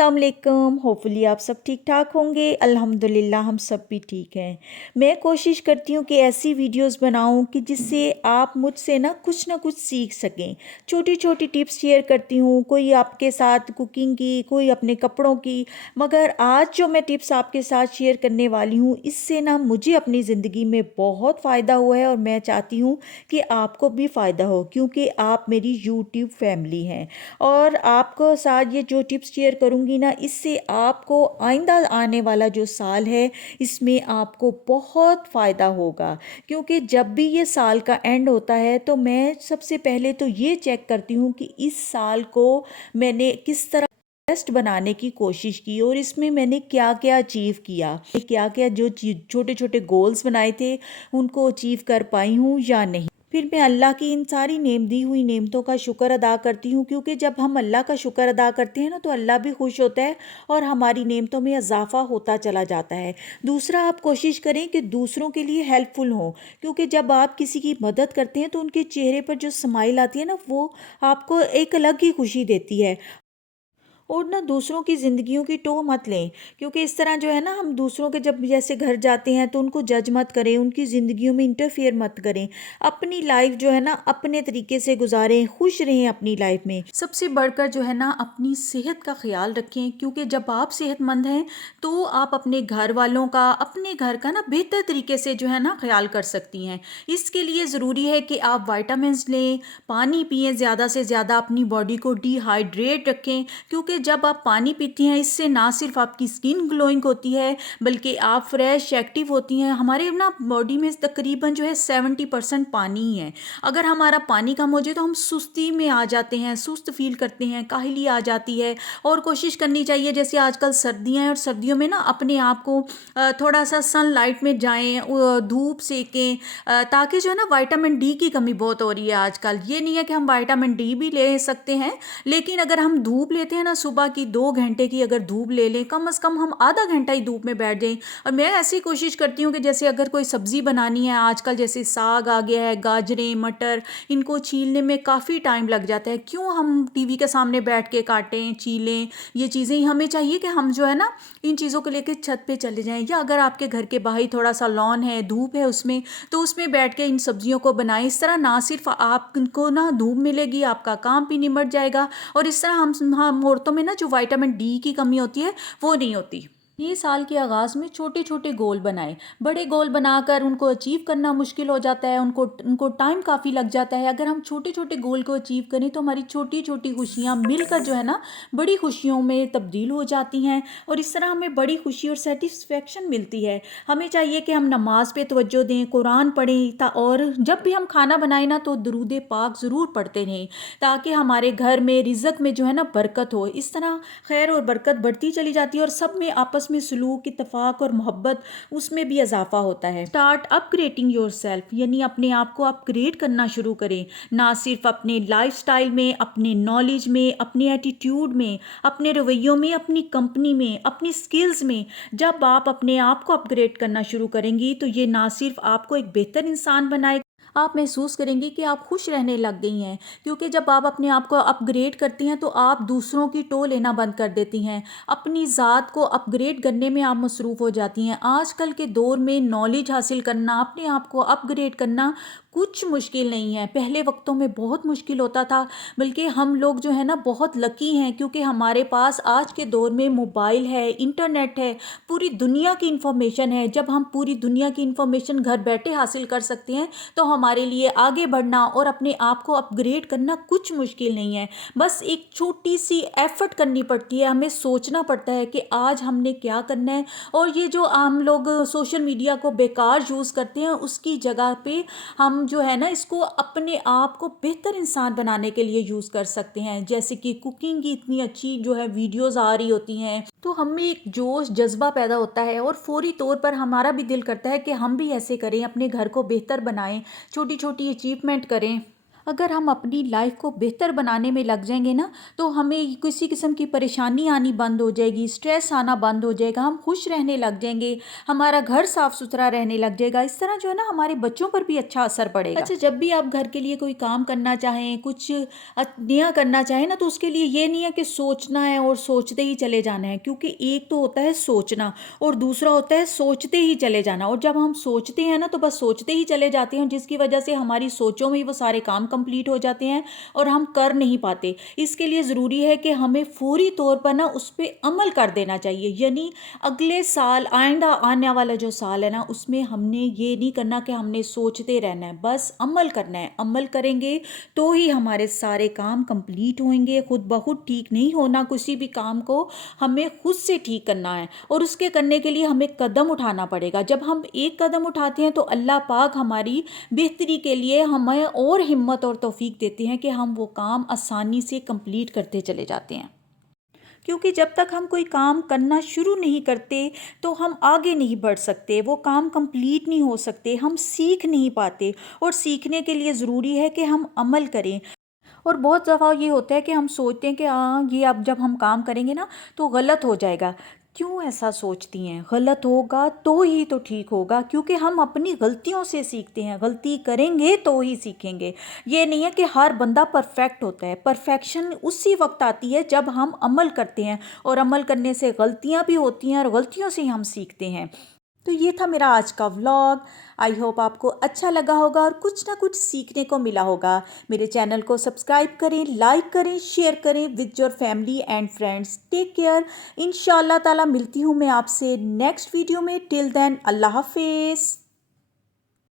अस्सलाम वालेकुम। होपफुली आप सब ठीक ठाक होंगे। अल्हम्दुलिल्लाह हम सब भी ठीक हैं। मैं कोशिश करती हूँ कि ऐसी वीडियोस बनाऊँ कि जिससे आप मुझसे ना कुछ सीख सकें। छोटी छोटी टिप्स शेयर करती हूँ, कोई आपके साथ कुकिंग की, कोई अपने कपड़ों की। मगर आज जो मैं टिप्स आपके साथ शेयर करने वाली हूँ, इससे ना मुझे अपनी ज़िंदगी में बहुत फ़ायदा हुआ है और मैं चाहती हूँ कि आपको भी फ़ायदा हो, क्योंकि आप मेरी यूट्यूब फैमिली हैं। और आपको साथ ये जो टिप्स शेयर करूँगी ना, इससे आपको आइंदा आने वाला जो साल है, इसमें आपको बहुत फ़ायदा होगा। क्योंकि जब भी ये साल का एंड होता है तो मैं सबसे पहले तो ये चेक करती हूँ कि इस साल को मैंने किस तरह बेस्ट बनाने की कोशिश की और इसमें मैंने क्या क्या अचीव किया, क्या क्या जो छोटे छोटे गोल्स बनाए थे उनको अचीव कर पाई हूँ या नहीं। फिर मैं अल्लाह की इन सारी दी हुई नेमतों का शुक्र अदा करती हूँ, क्योंकि जब हम अल्लाह का शुक्र अदा करते हैं ना, तो अल्लाह भी खुश होता है और हमारी नेमतों में इजाफा होता चला जाता है। दूसरा, आप कोशिश करें कि दूसरों के लिए हेल्पफुल हो, क्योंकि जब आप किसी की मदद करते हैं तो उनके चेहरे पर जो स्माइल आती है ना, वो आपको एक अलग ही खुशी देती है। और ना दूसरों की ज़िंदगियों की टोह मत लें, क्योंकि इस तरह जो है ना, हम दूसरों के जब जैसे घर जाते हैं तो उनको जज मत करें, उनकी ज़िंदगियों में इंटरफेयर मत करें। अपनी लाइफ जो है ना अपने तरीके से गुजारें, खुश रहें अपनी लाइफ में। सबसे बढ़कर जो है ना अपनी सेहत का ख्याल रखें, क्योंकि जब आप सेहतमंद हैं तो आप अपने घर वालों का, अपने घर का ना बेहतर तरीके से जो है ना ख्याल कर सकती हैं। इसके लिए ज़रूरी है कि आप वाइटामिन लें, पानी पिएं, ज़्यादा से ज़्यादा अपनी बॉडी को डिहाइड्रेट रखें, क्योंकि जब आप पानी पीती हैं इससे ना सिर्फ आपकी स्किन ग्लोइंग होती है, बल्कि आप फ्रेश एक्टिव होती हैं। हमारे ना बॉडी में तकरीबन जो है 70% पानी ही है। अगर हमारा पानी कम हो जाए तो हम सुस्ती में आ जाते हैं, सुस्त फील करते हैं, काहली आ जाती है। और कोशिश करनी चाहिए, जैसे आजकल सर्दियाँ हैं और सर्दियों में ना अपने आप को थोड़ा सा सनलाइट में जाएं, धूप सेकें, ताकि जो है ना विटामिन डी की कमी बहुत हो रही है आजकल। ये नहीं है कि हम विटामिन डी भी ले सकते हैं, लेकिन अगर हम धूप लेते हैं ना, सुबह की 2 घंटे की अगर धूप ले लें, कम से कम हम आधा घंटा ही धूप में बैठ जाएं। और मैं ऐसी कोशिश करती हूँ कि जैसे अगर कोई सब्ज़ी बनानी है, आजकल जैसे साग आ गया है, गाजरें, मटर, इनको छीलने में काफ़ी टाइम लग जाता है। क्यों हम टीवी के सामने बैठ के काटें, छीलें ये चीज़ें? हमें चाहिए कि हम जो है ना इन चीज़ों को लेकर छत पे चले जाएं, या अगर आपके घर के बाहर थोड़ा सा लॉन है, धूप है उसमें, तो उसमें बैठ के इन सब्जियों को बनाएं। इस तरह ना सिर्फ आपको ना धूप मिलेगी, आपका काम भी निमट जाएगा, और इस तरह हम औरतों में ना जो विटामिन डी की कमी होती है वो नहीं होती। ये साल के आगाज़ में छोटे छोटे गोल बनाएं। बड़े गोल बनाकर उनको अचीव करना मुश्किल हो जाता है, उनको उनको टाइम काफ़ी लग जाता है। अगर हम छोटे छोटे गोल को अचीव करें तो हमारी छोटी छोटी खुशियाँ मिलकर जो है ना बड़ी खुशियों में तब्दील हो जाती हैं, और इस तरह हमें बड़ी खुशी और सेटिस्फेक्शन मिलती है। हमें चाहिए कि हम नमाज पे तवज्जो दें, कुरान पढ़ें, और जब भी हम खाना बनाएं ना तो दरूद पाक ज़रूर पढ़ते रहें, ताकि हमारे घर में रिज़्क में जो है ना बरकत हो। इस तरह खैर और बरकत बढ़ती चली जाती है, और सब में आपस में सलूक, इत्तफाक और मोहब्बत, उसमें भी इजाफा होता है। स्टार्ट अपग्रेडिंग योरसेल्फ, यानी अपने आप को अपग्रेड करना शुरू करें, ना सिर्फ अपने लाइफस्टाइल में, अपने नॉलेज में, अपने एटीट्यूड में, अपने रवैयों में, अपनी कंपनी में, अपनी स्किल्स में। जब आप अपने आप को अपग्रेड करना शुरू करेंगी तो ये ना सिर्फ आपको एक बेहतर इंसान बनाएगा, आप महसूस करेंगी कि आप खुश रहने लग गई हैं, क्योंकि जब आप अपने आप को अपग्रेड करती हैं तो आप दूसरों की टो लेना बंद कर देती हैं, अपनी ज़ात को अपग्रेड करने में आप मसरूफ़ हो जाती हैं। आजकल के दौर में नॉलेज हासिल करना, अपने आप को अपग्रेड करना कुछ मुश्किल नहीं है। पहले वक्तों में बहुत मुश्किल होता था, बल्कि हम लोग जो है ना बहुत लकी हैं, क्योंकि हमारे पास आज के दौर में मोबाइल है, इंटरनेट है, पूरी दुनिया की इंफॉर्मेशन है। जब हम पूरी दुनिया की इंफॉर्मेशन घर बैठे हासिल कर सकते हैं तो हमारे लिए आगे बढ़ना और अपने आप को अपग्रेड करना कुछ मुश्किल नहीं है। बस एक छोटी सी एफर्ट करनी पड़ती है, हमें सोचना पड़ता है कि आज हमने क्या करना है। और ये जो हम लोग सोशल मीडिया को बेकार यूज़ करते हैं, उसकी जगह पे हम जो है ना इसको अपने आप को बेहतर इंसान बनाने के लिए यूज़ कर सकते हैं। जैसे कि कुकिंग की इतनी अच्छी जो है वीडियोस आ रही होती हैं, तो हमें एक जोश जज्बा पैदा होता है और फौरी तौर पर हमारा भी दिल करता है कि हम भी ऐसे करें, अपने घर को बेहतर बनाएं, छोटी छोटी अचीवमेंट करें। अगर हम अपनी लाइफ को बेहतर बनाने में लग जाएंगे ना, तो हमें किसी किस्म की परेशानी आनी बंद हो जाएगी, स्ट्रेस आना बंद हो जाएगा, हम खुश रहने लग जाएंगे, हमारा घर साफ सुथरा रहने लग जाएगा। इस तरह जो है ना हमारे बच्चों पर भी अच्छा असर पड़ेगा। अच्छा, जब भी आप घर के लिए कोई काम करना चाहें, कुछ नया करना चाहें ना, तो उसके लिए ये नहीं है कि सोचना है और सोचते ही चले जाना है, क्योंकि एक तो होता है सोचना और दूसरा होता है सोचते ही चले जाना। और जब हम सोचते हैं ना, तो बस सोचते ही चले जाते हैं, जिसकी वजह से हमारी सोचों में ही वो सारे काम कंप्लीट हो जाते हैं और हम कर नहीं पाते। इसके लिए ज़रूरी है कि हमें फौरी तौर पर ना उस पर अमल कर देना चाहिए। यानी अगले साल, आइंदा आने वाला जो साल है ना, उसमें हमने ये नहीं करना कि हमने सोचते रहना है, बस अमल करना है। अमल करेंगे तो ही हमारे सारे काम कंप्लीट होंगे। खुद ब खुद ठीक नहीं होना, किसी भी काम को हमें खुद से ठीक करना है और उसके करने के लिए हमें कदम उठाना पड़ेगा। जब हम एक कदम उठाते हैं तो अल्लाह पाक हमारी बेहतरी के लिए हमें और हिम्मत और तौफीक देते हैं कि हम वो काम आसानी से कंप्लीट करते चले जाते हैं। क्योंकि जब तक हम कोई काम करना शुरू नहीं करते तो हम आगे नहीं बढ़ सकते, वो काम कंप्लीट नहीं हो सकते, हम सीख नहीं पाते। और सीखने के लिए ज़रूरी है कि हम अमल करें। और बहुत दफ़ा ये होता है कि हम सोचते हैं कि हाँ, ये अब जब हम काम करेंगे ना तो गलत हो जाएगा। क्यों ऐसा सोचती हैं? गलत होगा तो ही तो ठीक होगा, क्योंकि हम अपनी गलतियों से सीखते हैं, गलती करेंगे तो ही सीखेंगे। ये नहीं है कि हर बंदा परफेक्ट होता है, परफेक्शन उसी वक्त आती है जब हम अमल करते हैं, और अमल करने से गलतियाँ भी होती हैं और गलतियों से ही हम सीखते हैं। तो ये था मेरा आज का व्लॉग। आई होप आपको अच्छा लगा होगा और कुछ ना कुछ सीखने को मिला होगा। मेरे चैनल को सब्सक्राइब करें, लाइक करें, शेयर करें with your family and friends. Take care. इंशाल्लाह ताला मिलती हूँ मैं आपसे नेक्स्ट वीडियो में। टिल देन, अल्लाह हाफिज़।